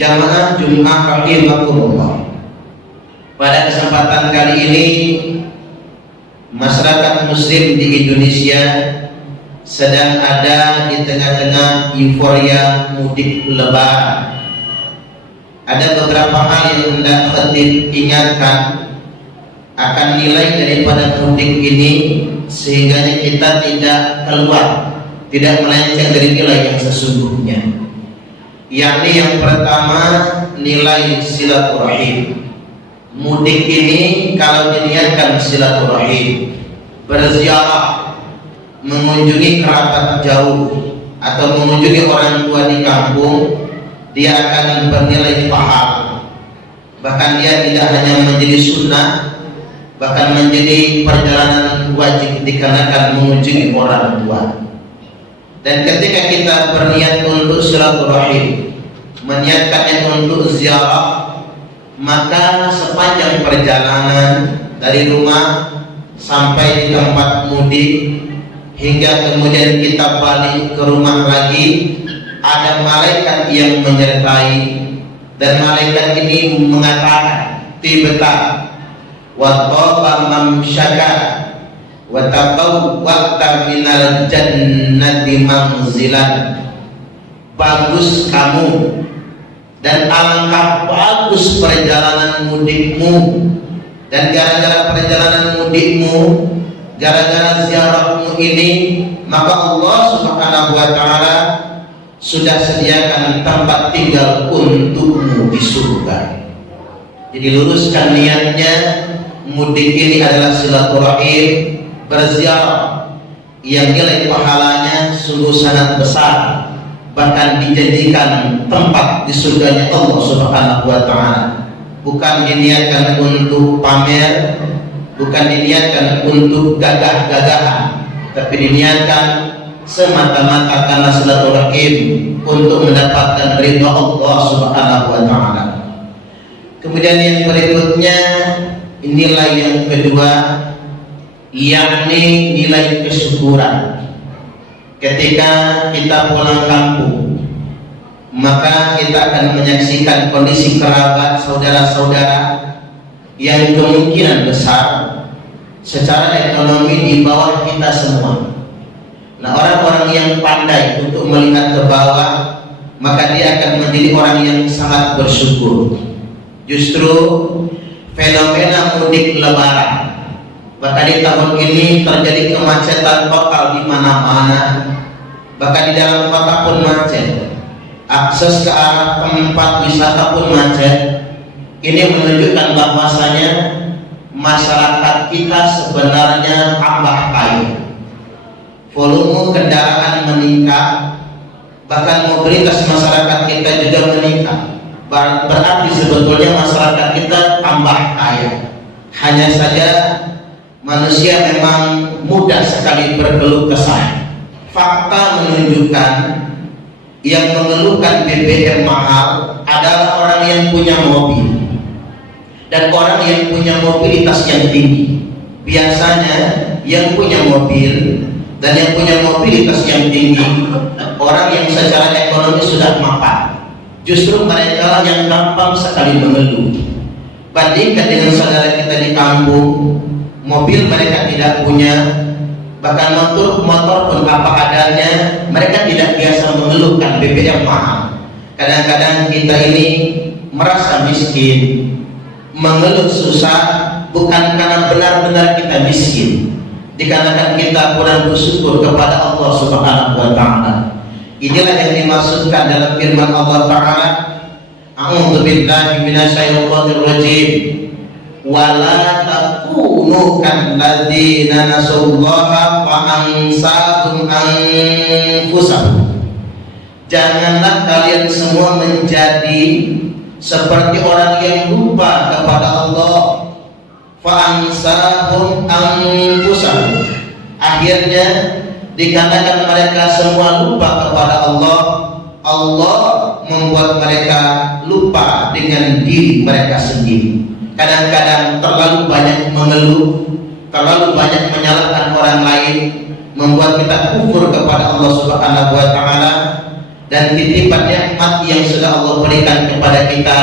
Jamaah Jumat rahimakumullah. Pada kesempatan kali ini masyarakat muslim di Indonesia sedang ada di tengah-tengah euforia mudik lebaran. Ada beberapa hal yang hendak khatib ingatkan akan nilai daripada mudik ini, sehingga kita tidak keluar, tidak melenceng dari nilai yang sesungguhnya. Yakni yang pertama, nilai silaturahim. Mudik ini kalau diniatkan silaturahim, berziarah, mengunjungi kerabat jauh atau mengunjungi orang tua di kampung, dia akan bernilai pahala. Bahkan dia tidak hanya menjadi sunnah, bahkan menjadi perjalanan wajib dikarenakan mengunjungi orang tua. Dan ketika kita berniat untuk silaturahim, meniatkannya untuk ziarah, maka sepanjang perjalanan dari rumah sampai di tempat mudik hingga kemudian kita balik ke rumah lagi, ada malaikat yang menyertai, dan malaikat ini mengatakan tibta wa taba mamsyaka wa tabawwa'ta minal jannati manzilan. Bagus kamu dan alangkah bagus perjalanan mudikmu, dan gara-gara perjalanan mudikmu, gara-gara ziarahmu ini, maka Allah Subhanahu wa ta'ala sudah sediakan tempat tinggal untukmu di surga. Jadi luruskan niatnya. Mudik ini adalah silaturahim, berziarah, yang nilai pahalanya sungguh sangat besar, bahkan dijanjikan tempat di surganya Allah Subhanahu wa ta'ala. Bukan diniatkan untuk pamer, bukan diniatkan untuk gagah-gagahan, tapi diniatkan semata-mata karena silaturahim untuk mendapatkan ridha Allah Subhanahu wa ta'ala. Kemudian yang berikutnya, nilai yang kedua, yakni nilai kesyukuran. Ketika kita pulang kampung, maka kita akan menyaksikan kondisi kerabat, saudara-saudara yang kemungkinan besar secara ekonomi di bawah kita semua. Nah, orang-orang yang pandai untuk melihat ke bawah, maka dia akan menjadi orang yang sangat bersyukur. Justru fenomena mudik lebaran, bahkan di tahun ini terjadi kemacetan total di mana-mana, bahkan di dalam kota pun macet, akses ke arah tempat wisata pun macet. Ini menunjukkan bahwasanya masyarakat kita sebenarnya tambah kaya, volume kendaraan meningkat, bahkan mobilitas masyarakat kita juga meningkat. Berarti sebetulnya masyarakat kita tambah kaya. Hanya saja manusia memang mudah sekali berkeluh kesah. Fakta menunjukkan yang mengeluhkan BBM mahal adalah orang yang punya mobil dan orang yang punya mobilitas yang tinggi. Biasanya yang punya mobil dan yang punya mobilitas yang tinggi, orang yang secara ekonomi sudah mapan, justru mereka yang gampang sekali mengeluh. Bandingkan dengan saudara kita di kampung, mobil mereka tidak punya, bahkan motor pun apa adanya, mereka tidak biasa mengeluhkan BBM mahal. Kadang-kadang kita ini merasa miskin, mengeluh susah, bukan karena benar-benar kita miskin, dikarenakan kita kurang bersyukur kepada Allah Subhanahu wa ta'ala. Inilah yang dimaksudkan dalam firman Allah Ta'ala, a'udzu billahi minasyaitonir rajim, wala takunu kalladzina nasullaha fa ansahum anfusahum. Janganlah kalian semua menjadi seperti orang yang lupa kepada Allah, fa ansahum anfusahum. Akhirnya dikarenakan mereka semua lupa kepada Allah, Allah membuat mereka lupa dengan diri mereka sendiri. Kadang-kadang terlalu banyak mengeluh, terlalu banyak menyalahkan orang lain, membuat kita kufur kepada Allah Subhanahu wa ta'ala, dan titipan nikmat yang sudah Allah berikan kepada kita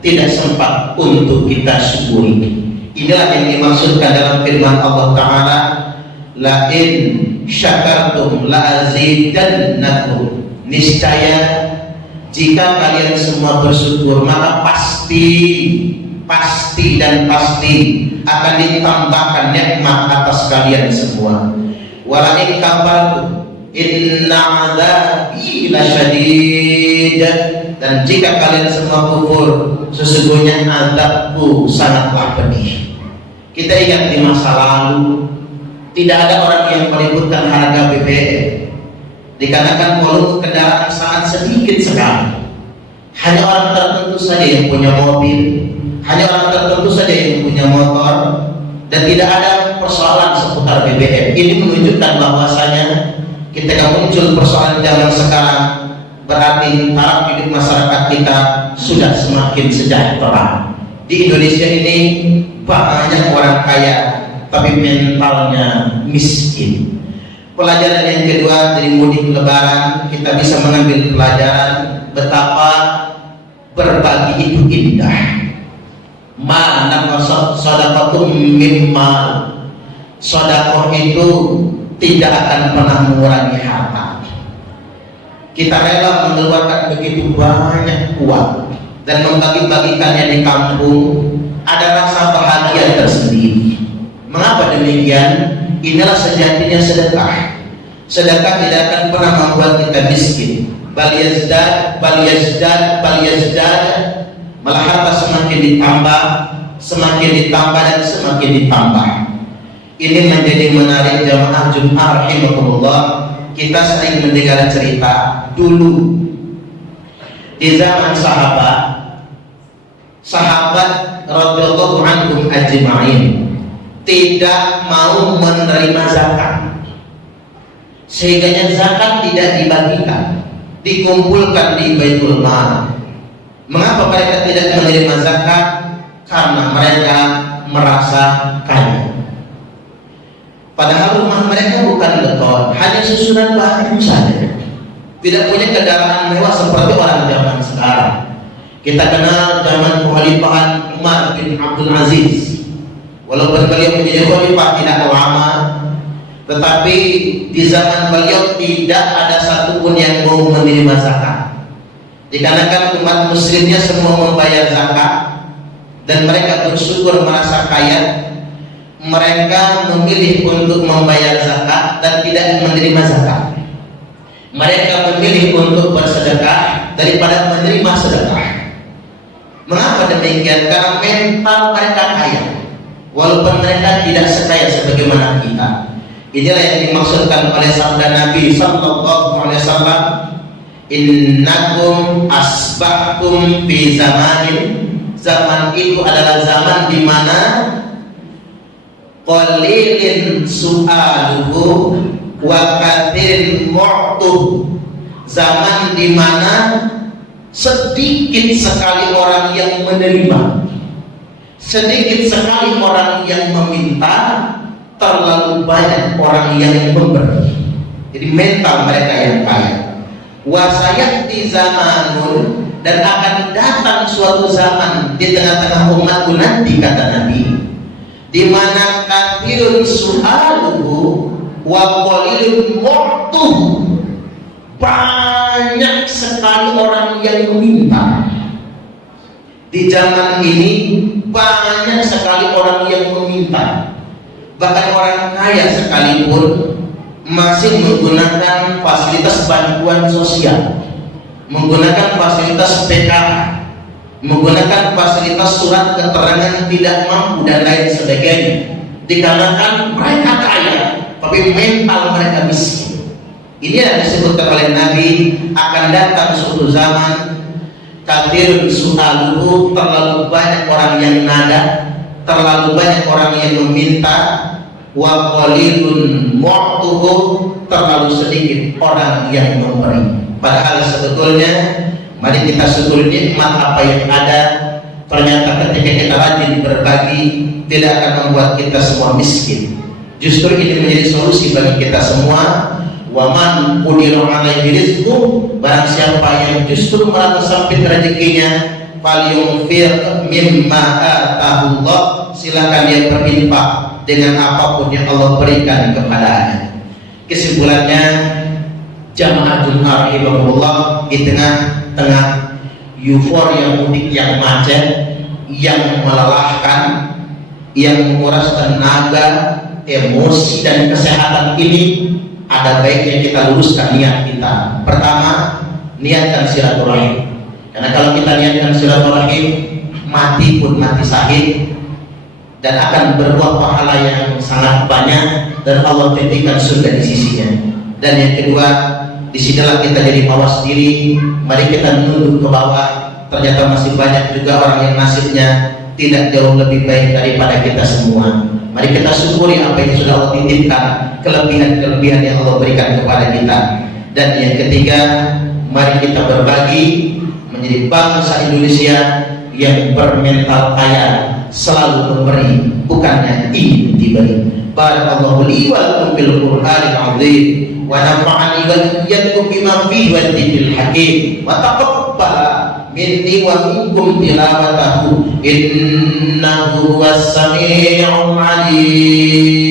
tidak sempat untuk kita syukuri. Inilah yang dimaksudkan dalam firman Allah Ta'ala, la in syakartum la azidannakum. Niscaya jika kalian semua bersyukur, maka pasti akan ditambahkan nikmat atas kalian semua. Wala in kafartum inna adzabi lasyadid. Dan jika kalian semua kufur, sesungguhnya azabku sangatlah pedih. Kita ingat di masa lalu tidak ada orang yang meributkan harga BBM, dikarenakan volume kendaraan sangat sedikit sekali. Hanya orang tertentu saja yang punya mobil, hanya orang tertentu saja yang punya motor, dan tidak ada persoalan seputar BBM. Ini menunjukkan bahwasanya ketika muncul persoalan zaman sekarang, berarti taraf hidup masyarakat kita sudah semakin sejahtera. Di Indonesia ini banyak orang kaya, tapi mentalnya miskin. Pelajaran yang kedua dari mudik lebaran, kita bisa mengambil pelajaran betapa berbagi itu indah. Ma naqasat shadaqatum mimma. Sedekah itu tidak akan pernah mengurangi harta. Kita rela mengeluarkan begitu banyak uang dan membagi-bagikannya di kampung, ada rasa bahagia tersendiri. Mengapa demikian? Inilah sejatinya sedekah. Sedekah tidak akan pernah membuat kita miskin. Bal yazdad, malah harta semakin ditambah dan semakin ditambah. Ini menjadi menarik jamaah Jumat rahimahullah. Kita sering mendengar cerita dulu di zaman sahabat radhiyallahu anhum ajma'in tidak mau menerima zakat, sehingga zakat tidak dibagikan, dikumpulkan di Baitul Mal. Mengapa mereka tidak menerima zakat? Karena mereka merasa kaya. Padahal rumah mereka bukan beton, hanya susunan batu saja. Tidak punya kendaraan mewah seperti orang zaman sekarang. Kita kenal zaman kekhalifahan Umar bin Abdul Aziz. Walaupun beliau menjadi khalifah tidak lama, tetapi di zaman beliau tidak ada satupun yang mau menerima zakat. Dikarenakan umat muslimnya semua membayar zakat dan mereka bersyukur merasa kaya, mereka memilih untuk membayar zakat dan tidak menerima zakat. Mereka memilih untuk bersedekah daripada menerima sedekah. Mengapa demikian? Karena mental mereka kaya, walaupun mereka tidak sekaya sebagaimana kita. Inilah yang dimaksudkan oleh sabda Nabi sallallahu alaihi wasallam, innakum asbahtum fi zamanin. Zaman itu adalah zaman di mana qalilin su'aluhu wa katsirin mu'tuh. Zaman di mana sedikit sekali orang yang menerima, sedikit sekali orang yang meminta, terlalu banyak orang yang memberi. Jadi mental mereka yang kaya. Wa sayati zamanun, dan akan datang suatu zaman di tengah-tengah umatku nanti, kata Nabi, di mana kathirun su'aluhu wa qalilun mu'tuh. Banyak sekali orang yang meminta. Di zaman ini banyak sekali orang yang meminta. Bahkan orang kaya sekalipun masih menggunakan fasilitas bantuan sosial, menggunakan fasilitas PKH, menggunakan fasilitas surat keterangan tidak mampu dan lain sebagainya. Dikarenakan mereka kaya, tapi mental mereka miskin. Ini yang disebutkan oleh Nabi, akan datang suatu zaman kathirun su'aluhu, terlalu banyak orang yang nada, terlalu banyak orang yang meminta, wa qalilun mu'tuhu, terlalu sedikit orang yang memberi. Padahal sebetulnya mari kita syukuri nikmat apa yang ada. Ternyata ketika kita rajin berbagi, tidak akan membuat kita semua miskin. Justru ini menjadi solusi bagi kita semua Wa man qudira alaihi rizqu, barang siapa yang justru merasa sempit rezekinya, falyunfiq mimma atahu Allah, silakan dia berinfak dengan apapun yang Allah berikan kepadanya. Kesimpulannya, jamaah Jumat rahimahullah, di tengah-tengah euforia mudik yang macet, yang melelahkan, yang menguras tenaga, emosi dan kesehatan ini, ada baiknya kita luruskan niat kita. Pertama, niatkan silaturahim. Karena kalau kita niatkan silaturahim, mati pun mati syahid, dan akan berbuah pahala yang sangat banyak, dan Allah tentukan surga di sisinya. Dan yang kedua, disinilah kita jadi mawas diri. Mari kita menunduk ke bawah. Ternyata masih banyak juga orang yang nasibnya tidak jauh lebih baik daripada kita semua. Mari kita syukuri apa yang sudah Allah titipkan, kelebihan-kelebihan yang Allah berikan kepada kita. Dan yang ketiga, mari kita berbagi menjadi bangsa Indonesia yang bermental kaya, selalu memberi, bukannya ingin diberi. Barakallahu li wa lakum bil Qur'anil azim, wa nafa'ani wa iyyakum bima fihi wa dzikril hakim, wa taqabbala minni wa minkum tilawatahu innahu was sami'ul alim.